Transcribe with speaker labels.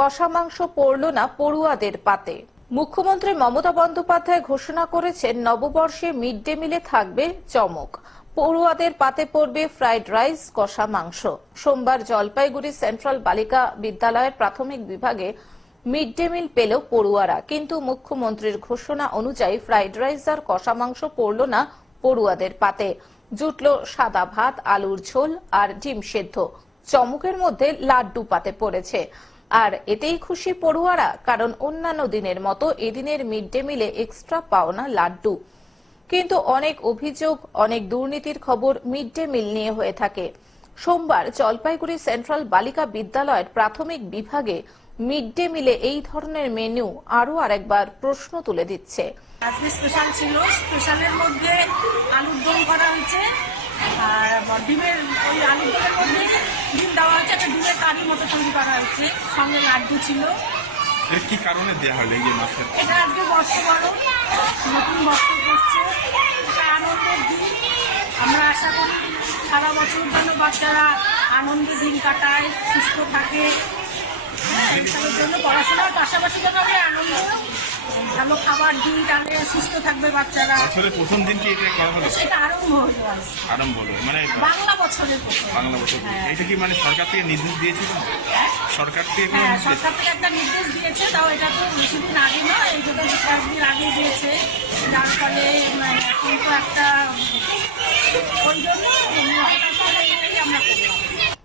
Speaker 1: কষা মাংস পড়ল না পড়ুয়াদের পাতে। মুখ্যমন্ত্রী মমতা বন্দ্যোপাধ্যায় ঘোষণা করেছেন, নববর্ষে মিড ডে মিলে থাকবে চমক। পড়ুয়াদের পাতে পড়বে ফ্রাইড রাইস, কষা মাংস। সোমবার জলপাইগুড়ি সেন্ট্রাল বালিকা বিদ্যালয়ের প্রাথমিক বিভাগে মিড ডে মিল পেল পড়ুয়ারা। কিন্তু মুখ্যমন্ত্রীর ঘোষণা অনুযায়ী ফ্রাইড রাইস আর কষা মাংস পড়ল না পড়ুয়াদের পাতে। জুটল সাদা ভাত, আলুর ঝোল আর ডিম সেদ্ধ। চমকের মধ্যে লাড্ডু পাতে পড়েছে। আর এতেই খুশি পড়ুয়ারা, কারণ অন্যান্য দিনের মতো এদিনের মিড ডে মিলে এক্সট্রা পাওনা লাড্ডু। কিন্তু অনেক অভিযোগ, অনেক দুর্নীতির খবর মিড ডে মিল নিয়ে হয়ে থাকে। সোমবার জলপাইগুড়ি সেন্ট্রাল বালিকা বিদ্যালয়ের প্রাথমিক বিভাগে মিড ডে মিলে এই ধরনের মেনু আরও আরেকবার প্রশ্ন তুলে দিচ্ছে।
Speaker 2: আজকে স্পেশাল ছিল। স্পেশালের মধ্যে আলুর দম করা হয়েছে। ডিমের ওই আলুর দমের মধ্যে ডিম দেওয়া হয়েছে একটা ডিমের কারি মতো তৈরি করা হয়েছে। সঙ্গে লাড্ডু ছিল।
Speaker 3: এর কি কারণে দেওয়া হলো এই মাছের?
Speaker 2: এটা আজকে বড় নতুন বস্ত্র করছে। এটা আনন্দের দিন। আমরা আশা করি সারা বছর যেন বাচ্চারা আনন্দে দিন কাটায় সুস্থ থাকে। হ্যাঁ, এইসবের জন্য পড়াশোনার পাশাপাশি যেন আমরা আনন্দ ভালো খাবার দিই তাহলে সুস্থ থাকবে বাচ্চারা।
Speaker 3: বছরের প্রথম দিন কি এটা করা হলো?
Speaker 2: আরম্ভ হলো
Speaker 3: আরম্ভ হলো মানে
Speaker 2: বাংলা বছরের প্রথম।
Speaker 3: বাংলা বছর হ্যাঁ। এটা কি মানে সরকার থেকে নির্দেশ দিয়েছিল? সরকার থেকে কোনো হ্যাঁ সরকার থেকে একটা নির্দেশ দিয়েছে
Speaker 2: তাও এটা তো বেশি দিন আগে নয় এটা তো কয়েকদিন আগে দিয়েছে। যার ফলে মানে এখন তো একটা ওই জন্য